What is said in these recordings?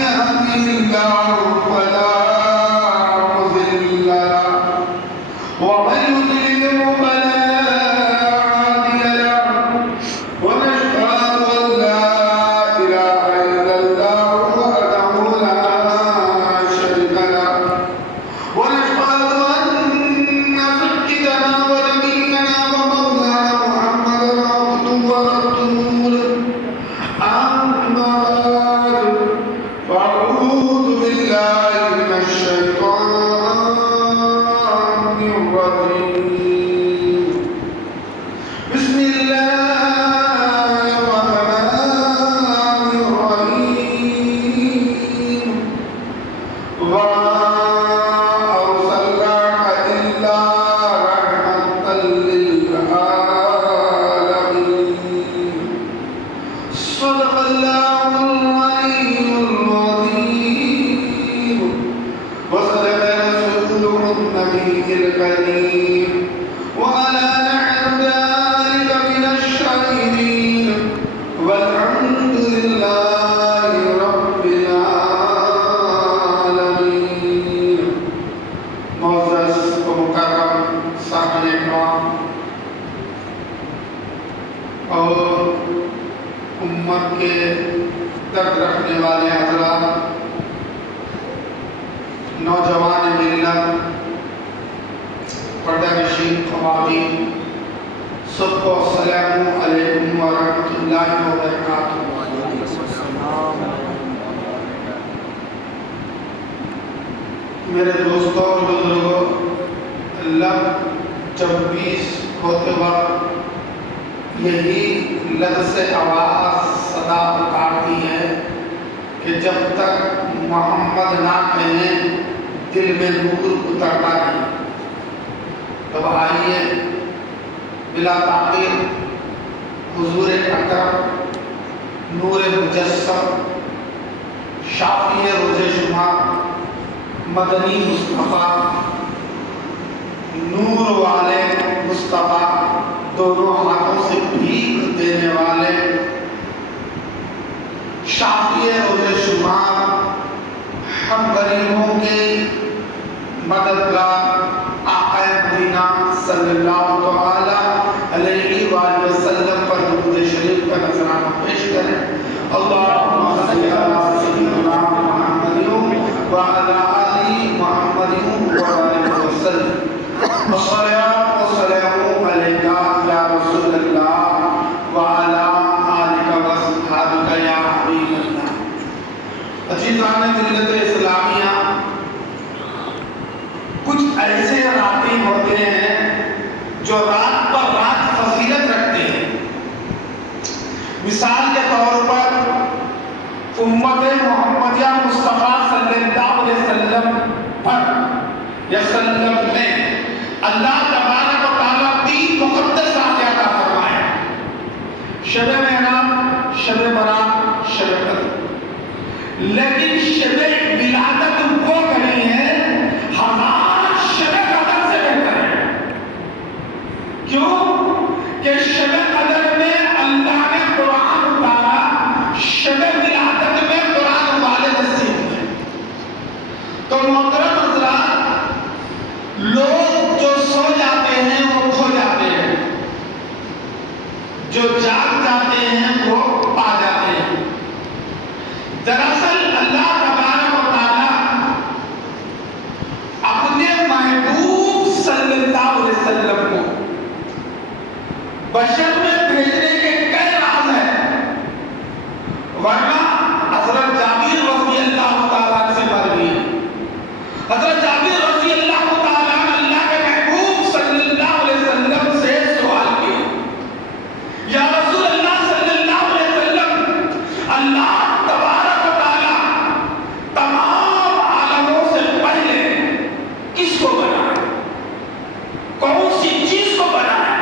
يهده الله فلا مضل له ومن يضلل فلا هادي له ونشهد أن لا إله إلا الله وحده لا شريك له ونشهد أن سيدنا ونبينا ومولانا محمدا عبده ورسوله أما بعد فأعوذ بالله من الشيطان الرجيم بسم الله الرحمن الرحيم وما أرسلناك إلا رحمة للعالمين صدق الله العلي العظيم وصدق رسوله النبي الكريم وعلى نحن ذلك من الشاهدين والحمد لله رب العالمين. معزز و مکرم صاحب اکرام اور امت کے درد رکھنے والے حضرات، نوجوان ملت، پردہ نشین خواتین، سب کو السلام علیکم ورحمۃ اللہ وبرکاتہ۔ میرے دوستوں اور بزرگوں، لب جب بیس ہوتے وقت یہی لفظ آواز صدا پکارتی ہے کہ جب تک محمد نہ کہیں دل میں نور اترتا نہیں۔ تب آئیے بلا تاخیر حضور اکرم، نور مجسم، شافی روز شمار، مدنی مصطفیٰ، نور والے مصطفیٰ، دونوں ہاتھوں سے بھیک دینے والے، شافی روز شمار، ہم غریبوں کے مددگار آقا مدینہ صلی اللہ تعالی علیہ وآلہ وسلم پر درود شریف کا نذرانہ پیش کریں۔ اللہم صلی علی سیدنا محمد وعلی آل محمد وبارک وسلم۔ والصلاة والسلام علیک یا رسول اللہ وعلی آلک وصحبک یا حبیب اللہ۔ عزیزان ملت اسلامیہ، کچھ ایسے راتیں ہوتے ہیں جو رات پر رات فضیلت رکھتے ہیں۔ مثال کے طور پر امت محمدیہ مصطفیٰ صلی اللہ علیہ وسلم پر یا سلم میں اللہ تبارک و تعالیٰ 3 مقدس واقعات عطا فرمائے: شب معراج، شب برات، شب قدر۔ لیکن شب ولادت وہ کہیں ہے ہزار شب قدر سے بہتر ہے۔ کیوں کہ شب قدر میں اللہ نے قرآن اتارا، شب ولادت میں قرآن والے نصیب ہوئے۔ تو محترم حضرات، لوگ جو سو جاتے ہیں وہ کھو جاتے ہیں، جو جاگ جاتے ہیں وہ پا جاتے ہیں۔ دراصل اللہ تبارک و تعالیٰ اپنے محبوب صلی اللہ علیہ وسلم کو بشر میں بھیجنے کے کئی راز ہیں، ورنہ حضرت جابر رضی اللہ تعالیٰ سے مروی ہے۔ حضرت جابر رضی اللہ تعالیٰ نے اللہ کے محبوب صلی اللہ علیہ وسلم سے سوال کیا: یا رسول اللہ صلی اللہ علیہ وسلم، اللہ تبارک و تعالیٰ تمام عالموں سے پہلے کس کو بنایا؟ کون سی چیز کو بنایا؟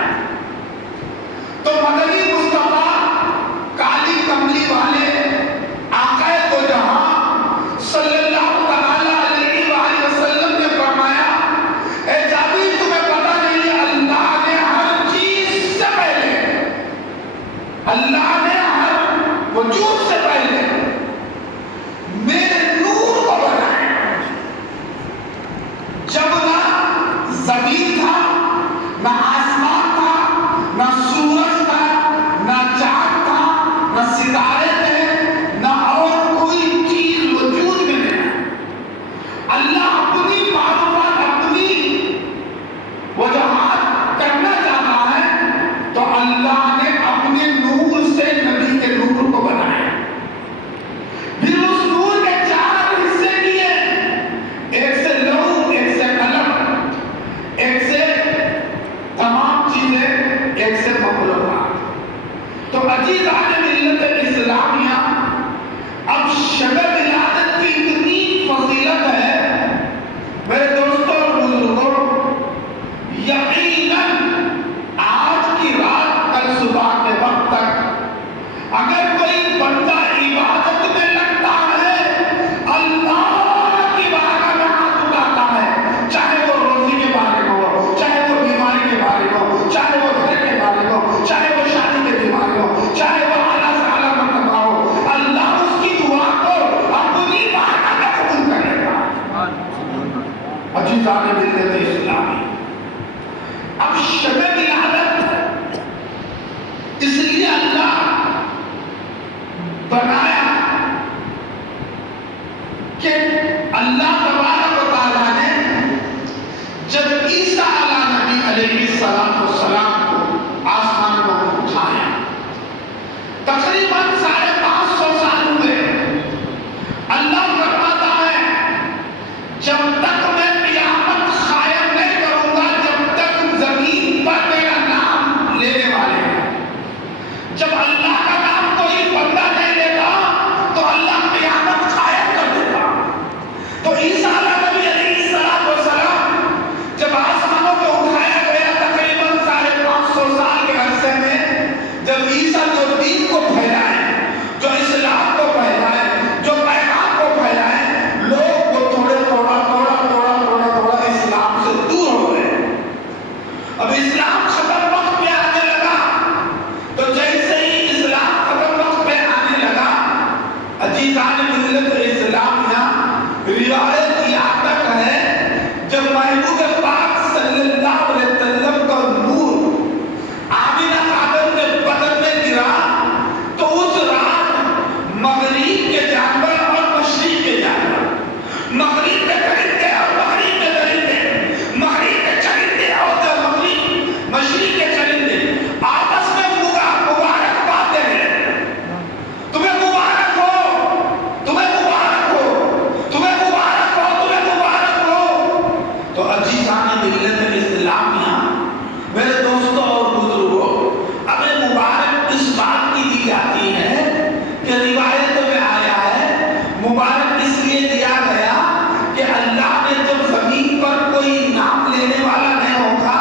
عزیزان ملت اسلامی، اب شب ولادت اس لیے اللہ بنایا کہ اللہ تبارک و تعالیٰ نے جب عیسیٰ نبی علیہ السلام کو آسمان میں اٹھایا، تقریباً 550 سال ہوئے، اللہ فرماتا ہے جب تک میں قیامت قائم نہیں کروں گا جب تک زمین پر میرا نام لینے والے ہیں۔ جب اللہ کا نام کوئی بندہ نہیں لیتا تو اللہ قیامت قائم کر دیتا۔ تو عیسیٰ نبی علیہ السلام جب آسمانوں کو اٹھایا گیا تقریباً 550 سال کے عرصے میں، جب عیسیٰ جو دین کو پھیلائے، جو اسلام کو پھیلائے، جو پیغام کو پھیلائے، لوگ وہ تھوڑا اسلام سے دور ہو گئے۔ اب اسلام ختم وقت پہ آنے لگا، تو جیسے ہی اسلام ختم وقت پہ آنے لگا، عزیزان ملت اسلامیہ، روایت یہاں تک ہے جب محبوب پاک صلی اللہ علیہ وسلم کا نور آمینہ خاتون کے بدن میں گرا تو اس رات مغرب کے جانور اور مشرق کے جانور، مغرب کے درندے اور مغرب کے درندے، مغرب کے چرندے اور مشرق کے چرندے آپس میں مبارکباد دینے لگے۔ تمہیں مبارک ہو، تمہیں مبارک ہو، تمہیں مبارک ہو، تمہیں مبارک ہو۔ تو عزیزان ملت اسلامیہ، میرے دوستوں اور بزرگوں، ہمیں مبارک اس بات کی دی جاتی ہے کہ روایتوں میں آیا ہے، مبارک اس لیے دیا گیا کہ اللہ نے جب زمین پر کوئی نام لینے والا نہیں ہوگا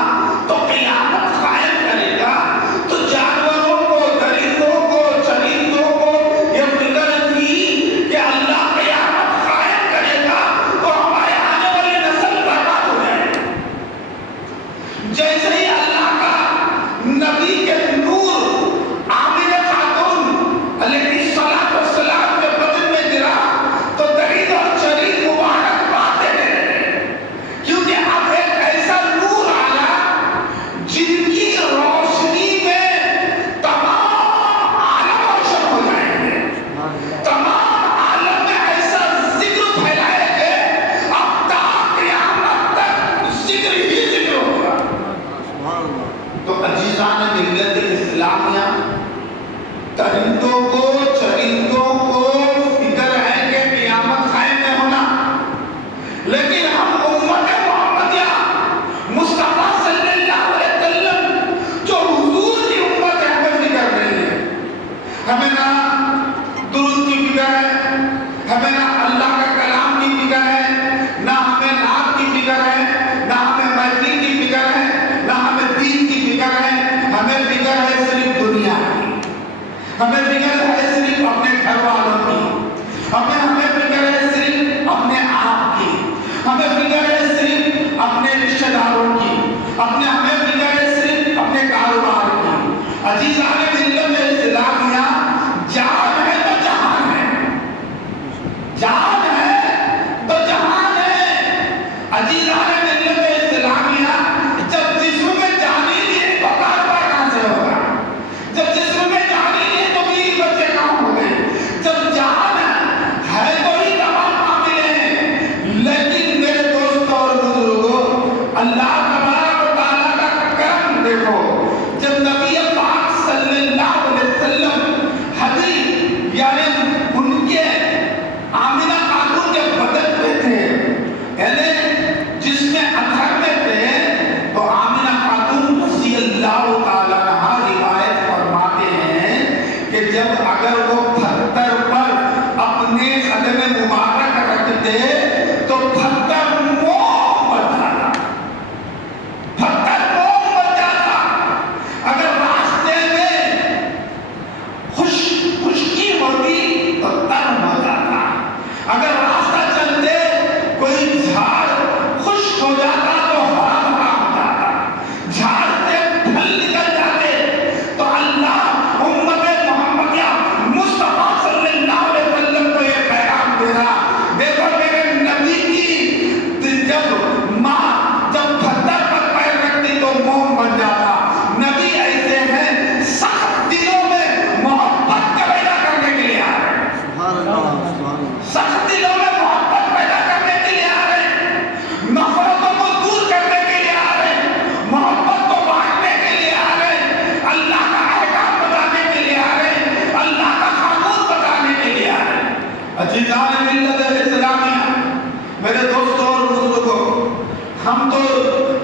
تو قیامت قائم کرے گا۔ تو جانوروں کو، درندوں کو، چرندوں کو یہ فکر تھی کہ اللہ قیامت قائم کرے گا تو ہمارے آنے والی نسل برباد ہو جائے۔ جیسے ہی اللہ کا نبی کے نور آمینہ خاتون علیہ السلام کے بدن میں گرا تو درند اور چرند مبارکباد دینے لگے، کیونکہ اب ایک ایسا نور آیا جن کی روشنی میں تمام عالم روشن ہو جائیں گے، تمام عالم میں ایسا ذکر پھیلائے گے، اب تا قیامت تک ذکر ہی ذکر ہوگا۔ تو عزیزان ملت اسلامیہ، درندوں کو، چرندوں کو فکر ہے کہ قیامت قائم نہیں ہونا، لیکن ہم امت محمدیہ مصطفیٰ صلی اللہ علیہ وسلم جو حضور کی امت ہے، ہمیں فکر نہیں ہے۔ ہمیں نہ درود کی فکر ہے، ہمیں نہ اللہ کا کلام کی فکر ہے، نہ ہمیں نعت کی فکر ہے، نہ ہمیں محفل کی فکر ہے، نہ ہمیں دین کی فکر ہے۔ ہمیں فکر ہے صرف دنیا کی، ہمیں فکر ہے صرف اپنے گھر والوں کی، ہمیں فکر ہے صرف اپنے آپ کی، ہمیں فکر ہے صرف اپنے رشتہ داروں کی، ہمیں فکر ہے صرف اپنے کاروبار کی۔ عزیزان ملت اسلامیہ، جان ہے تو جہان ہے، جان ہے تو جہان ہے۔ عزیزان ملت اسلامیہ، جب جسم میں جان ہی نہیں ہے تو کاروبار کہاں سے ہوگا؟ جب جسم میں جان ہی نہیں ہے تو بیوی بچے کہاں ہوں گے؟ جب جان ہے تو ہی تمام معاملے ہیں۔ لیکن میرے دوستوں اور بزرگوں، اللہ تبارک و تعالیٰ کا کرم دیکھو، جب نبی پاک صلی اللہ علیہ وسلم حضرت یعنی ان کے آمینہ ہم تو